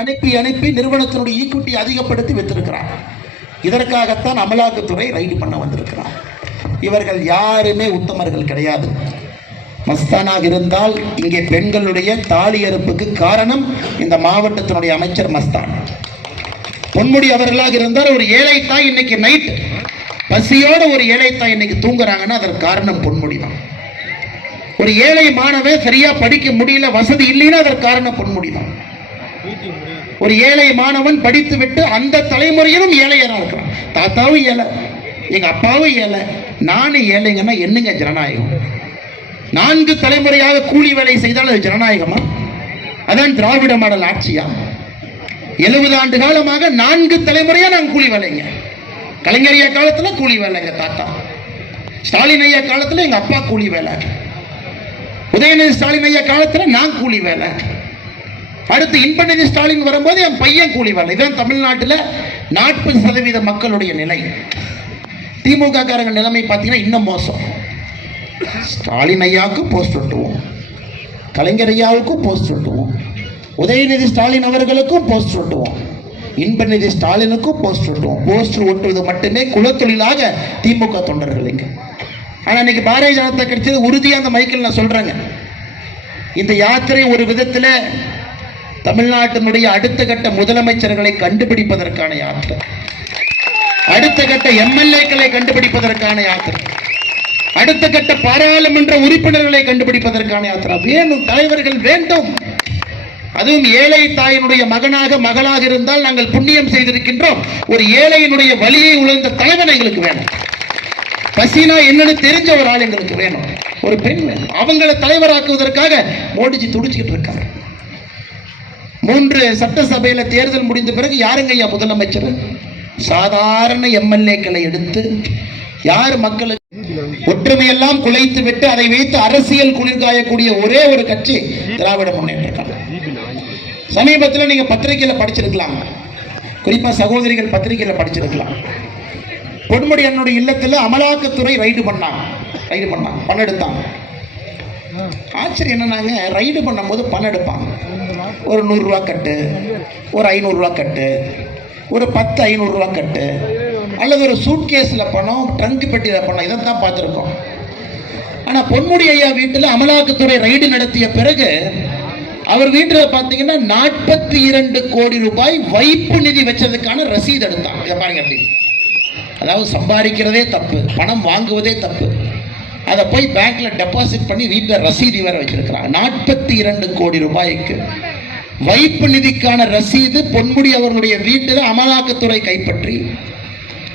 அனுப்பி அனுப்பி நிறுவனத்தினுடைய ஈக்குட்டி அதிகப்படுத்தி வைத்திருக்கிறார். இதற்காகத்தான் அமலாக்கத்துறை ரைடு பண்ண வந்திருக்கிறார். இவர்கள் யாருமே உத்தமர்கள் கிடையாது. மஸ்தானாக இருந்தால் இங்கே பெண்களுடைய தாலி அறுப்புக்கு காரணம் இந்த மாவட்டத்தினுடைய அமைச்சர் மஸ்தான். பொன்முடி அவர்களாக இருந்தால் ஒரு ஏழை தாய் இன்னைக்கு நைட் பசியோட ஒரு ஏழை தாய் இன்னைக்கு தூங்குறாங்கன்னா அதற்கு காரணம் பொன்முடி தான். ஒரு ஏழை மாணவன் சரியா படிக்க முடியல வசதி இல்லைன்னா அதற்கு காரணம் பொன்முடி தான். ஒரு ஏழை மாணவன் படித்து விட்டு அந்த தலைமுறையிலும் ஏழையராக இருக்கிறான். தாத்தாவும் ஏழை எங்க அப்பாவும் ஏழை நானும் ஏழைங்கன்னா என்னங்க ஜனநாயகம்? நான்கு தலைமுறையாக கூலி வேலை செய்தால் அது ஜனநாயகமா? அதான் திராவிட மாடல் ஆட்சியா? எழுபது ஆண்டு காலமாக நான்கு தலைமுறையா நாங்கள் கூலி வேலைங்க. கலைஞர் ஐயா காலத்துல கூலி வேலைங்க தாத்தா. ஸ்டாலின் ஐயா காலத்துல எங்க அப்பா கூலி வேலை. உதயநிதி ஸ்டாலின் ஐயா காலத்துல நான் கூலி வேலை. அடுத்து இன்பநிதி ஸ்டாலின் வரும்போது என் பையன் கூலி வரல இதுதான் தமிழ்நாட்டில் நாற்பது சதவீத மக்களுடைய நிலை. திமுக காரங்க நிலைமை பார்த்தீங்கன்னா இன்னும் மோசம். ஸ்டாலின் ஐயாவுக்கு போஸ்ட் ஒட்டுவோம். கலைஞர் ஐயாவுக்கும் போஸ்ட் ஒட்டுவோம். உதயநிதி ஸ்டாலின் அவர்களுக்கும் போஸ்ட் ஒட்டுவோம். இன்பநிதி ஸ்டாலினுக்கும் போஸ்ட் ஒட்டுவோம். போஸ்டர் ஒட்டுவது மட்டுமே குலத்தொழிலாக திமுக தொண்டர்கள் ஆனால் ஆனா இன்னைக்கு பாரதிய ஜனதா கட்சி உறுதியாக அந்த மைக்கில் நான் சொல்கிறேங்க இந்த யாத்திரை ஒரு விதத்தில் தமிழ்நாட்டினுடைய அடுத்த கட்ட முதலமைச்சர்களை கண்டுபிடிப்பதற்கான யாத்திரை. அடுத்த கட்ட எம்எல்ஏக்களை கண்டுபிடிப்பதற்கான யாத்திரை. அடுத்த கட்ட பாராளுமன்ற உறுப்பினர்களை கண்டுபிடிப்பதற்கான யாத்திரை. வேணும் தலைவர்கள் வேண்டும். அதுவும் ஏழை தாயினுடைய மகனாக மகளாக இருந்தால் நாங்கள் புண்ணியம் செய்திருக்கின்றோம். ஒரு ஏழையினுடைய வழியை உழைந்த தலைவன் எங்களுக்கு வேணும். பசினா என்னன்னு தெரிஞ்ச ஒரு ஆள் எங்களுக்கு வேணும். ஒரு பெண் வேணும். அவங்களை தலைவராக்குவதற்காக மோடிஜி துடிச்சுக்கிட்டு இருக்காங்க மூன்று சட்டசபையில தேர்தல் முடிந்த பிறகு யாருங்க ஐயா முதலமைச்சர்? சாதாரண எம்எல்ஏக்களை எடுத்து யார் மக்களுக்கு ஒற்றுமையெல்லாம் குலைத்து விட்டு அதை வைத்து அரசியல் குளிர்காயக்கூடிய ஒரே ஒரு கட்சி திராவிட முன்னேற்ற கழகம். சமீபத்தில் நீங்க பத்திரிகையில படிச்சிருக்கலாம். குறிப்பா சகோதரிகள் பத்திரிகையில படிச்சிருக்கலாம். பொன்முடி என்னுடைய இல்லத்தில் அமலாக்கத்துறை ரைடு பண்ணாங்க. ரைடு பண்ணாங்க. பணம் எடுத்தாங்க. ஆச்சரியம் என்னன்னாங்க? ரைடு பண்ணும்போது பணம் எடுப்பாங்க. ஒரு நூறுரூவா கட்டு ஒரு ஐநூறுரூவா கட்டு ஒரு பத்து ஐநூறுரூவா கட்டு அல்லது ஒரு சூட்கேஸில் பணம் ட்ரங்க் பெட்டியில் பணம் இதை தான் பார்த்துருக்கோம். ஆனால் பொன்முடி ஐயா வீட்டில் அமலாக்கத்துறை ரைடு நடத்திய பிறகு அவர் வீட்டில் பார்த்தீங்கன்னா நாற்பத்தி இரண்டு கோடி ரூபாய் வைப்பு நிதி வச்சதுக்கான ரசீது எடுத்தான். இதை பாருங்க அப்படி அதாவது சம்பாதிக்கிறதே தப்பு பணம் வாங்குவதே தப்பு. அதை போய் பேங்க்ல டெபாசிட் பண்ணி வீட்டில் ரசீது வேற வச்சிருக்கிறான் நாற்பத்தி இரண்டு கோடி ரூபாய்க்கு. வைப்பு நிதிக்கான ரசீது பொன்முடி அவர்களுடைய வீட்டில் அமலாக்கத்துறை கைப்பற்றி.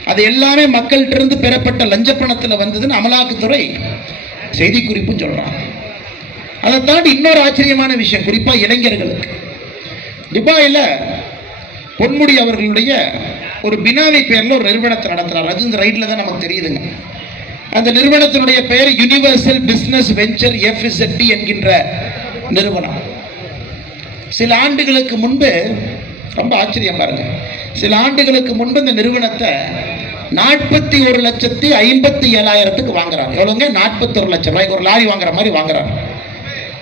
அது எல்லாமே மக்கள்கிட்ட இருந்து பெறப்பட்ட லஞ்ச பணத்தில் வந்ததுன்னு அமலாக்கத்துறை செய்திக்குறிப்பும் சொல்றாங்க. அதை தாண்டி இன்னொரு ஆச்சரியமான விஷயம் குறிப்பா இளைஞர்களுக்கு. துபாயில் பொன்முடி அவர்களுடைய ஒரு பினாமி பேரில் ஒரு நிறுவனத்தை நடத்துறாரு. அது இந்த ரைட்ல தான் நமக்கு தெரியுதுங்க. அந்த நிறுவனத்தினுடைய பெயர் யுனிவர்சல் பிசினஸ் வெஞ்சர் எஃப்இசட்டி என்கின்ற நிறுவனம். சில ஆண்டுகளுக்கு முன்பு ரொம்ப ஆச்சரியம் பாருங்க. சில ஆண்டுகளுக்கு முன்பு இந்த நிறுவனத்தை நாற்பத்தி ஒரு லட்சத்தி ஐம்பத்தி ஏழாயிரத்துக்கு வாங்குறாங்க. எவ்வளோங்க நாற்பத்தி ஒரு லட்சம். ரூபாய்க்கு ஒரு லாரி வாங்குற மாதிரி வாங்குறாங்க.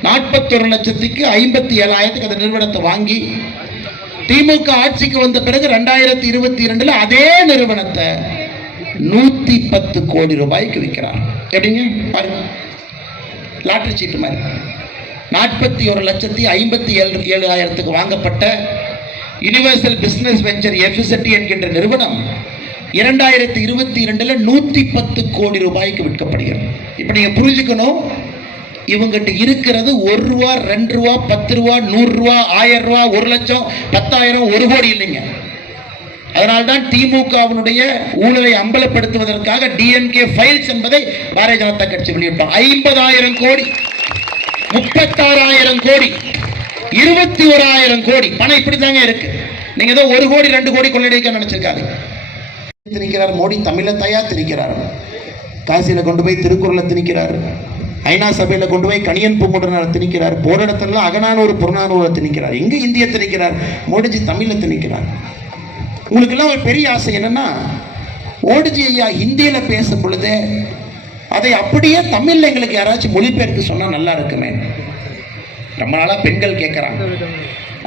நாற்பத்தொரு லட்சத்துக்கு ஐம்பத்தி ஏழாயிரத்துக்கு அந்த நிறுவனத்தை வாங்கி திமுக ஆட்சிக்கு வந்த பிறகு ரெண்டாயிரத்தி இருபத்தி இரண்டுல அதே நிறுவனத்தை நூத்தி பத்து கோடி ரூபாய்க்கு விற்கிறார் எப்படிங்க? பாருங்க. லாட்டரி சீட்டு மாதிரி. நாற்பத்தி ஒரு லட்சத்தி ஐம்பத்தி ஏழு ஏழாயிரத்துக்கு வாங்கப்பட்ட யுனிவர்சல் பிஸ்னஸ் வெஞ்சர் எஃபிசட்டி என்கின்ற நிறுவனம் இரண்டாயிரத்தி இருபத்தி இரண்டில் நூற்றி பத்து கோடி ரூபாய்க்கு விற்கப்படுகிறது. இப்போ நீங்கள் புரிஞ்சுக்கணும் இவங்கிட்ட இருக்கிறது ஒரு ரூபா ரெண்டு ரூபா பத்து ரூபா நூறு ரூபா ஆயிரம் ரூபா ஒரு லட்சம் பத்தாயிரம் ஒரு கோடி இல்லைங்க. அதனால்தான் திமுகவினுடைய ஊழலை அம்பலப்படுத்துவதற்காக டிஎம்கே ஃபைல்ஸ் என்பதை பாரதிய ஜனதா கட்சி வெளியிட்டோம். ஐம்பதாயிரம் கோடி. முப்பத்தாறாயிரம் கோடி. இருபத்தி ஓராயிரம் கோடி. பணம் இப்படி தாங்க இருக்கு. நீங்க ஏதோ ஒரு கோடி ரெண்டு கோடி கொள்ளடிக்க நினைச்சிருக்காங்க திணிக்கிறார் மோடி தமிழை தயா திணிக்கிறார் காசியில கொண்டு போய் திருக்குறளை திணிக்கிறார். ஐநா சபையில கொண்டு போய் கணியன் பூங்குடனை திணிக்கிறார். போரிடத்தெல்லாம் இடத்துல அகநானூறு புறநானூரை திணிக்கிறார். எங்க இந்திய திணிக்கிறார்? மோடிஜி தமிழை திணிக்கிறார். உங்களுக்கு எல்லாம் ஒரு பெரிய ஆசை என்னன்னா மோடிஜி ஐயா ஹிந்தியில பேசும் பொழுது அதை அப்படியே தமிழ்ல எங்களுக்கு யாராச்சும் மொழிபெயர்த்து சொன்னா நல்லா இருக்குமே. ரொம்ப நாளா பெண்கள் கேட்கறாங்க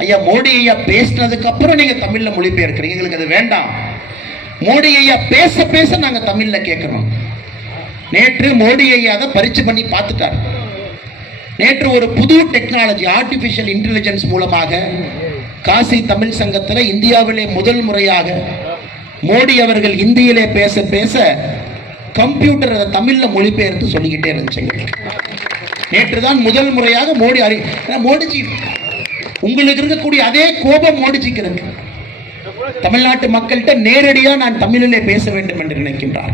ஐயா மோடி ஐயா பேசினதுக்கு அப்புறம் நீங்க தமிழ்ல மொழிபெயர்க்கிறீங்க. எங்களுக்கு அது வேண்டாம். மோடி ஐயா பேச பேச நாங்க தமிழ்ல கேட்கிறோம் நேற்று மோடி ஐயா அதை பரிச்சு பண்ணி பார்த்துட்டார். நேற்று ஒரு புது டெக்னாலஜி ஆர்டிஃபிஷியல் இன்டெலிஜென்ஸ் மூலமாக காசி தமிழ் சங்கத்தில் இந்தியாவிலே முதல் முறையாக மோடி அவர்கள் இந்தியிலே பேச பேச கம்ப்யூட்டர் அதை தமிழில் மொழிபெயர்த்து சொல்லிக்கிட்டே இருந்துச்சுங்க. நேற்று தான் முதல் முறையாக மோடி அறி மோடிஜி உங்களுக்கு இருக்கக்கூடிய அதே கோபம் மோடிஜிக்கு இருக்கு தமிழ்நாட்டு மக்கள்கிட்ட நேரடியாக நான் தமிழிலே பேச வேண்டும் என்று நினைக்கின்றார்.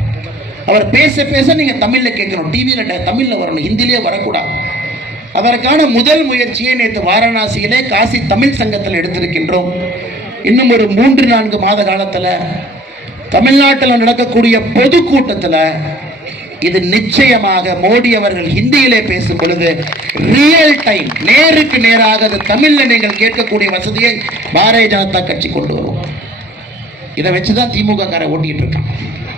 அவர் பேச பேச நீங்கள் தமிழில் கேட்கணும். டிவியில் தமிழில் வரணும். ஹிந்திலேயே வரக்கூடாது. அதற்கான முதல் முயற்சியை நேற்று வாரணாசியிலே காசி தமிழ் சங்கத்தில் எடுத்திருக்கின்றோம். இன்னும் ஒரு மூன்று நான்கு மாத காலத்தில் தமிழ்நாட்டில் நடக்கக்கூடிய பொதுக்கூட்டத்தில் இது நிச்சயமாக மோடி அவர்கள் ஹிந்தியிலே பேசும் பொழுது ரியல் டைம் நேருக்கு நேராக அது தமிழ்ல நீங்கள் கேட்கக்கூடிய வசதியை பாரதிய ஜனதா கட்சி கொண்டு வரும். இதை வச்சுதான் திமுக காரை ஓட்டிட்டு இருக்கான்.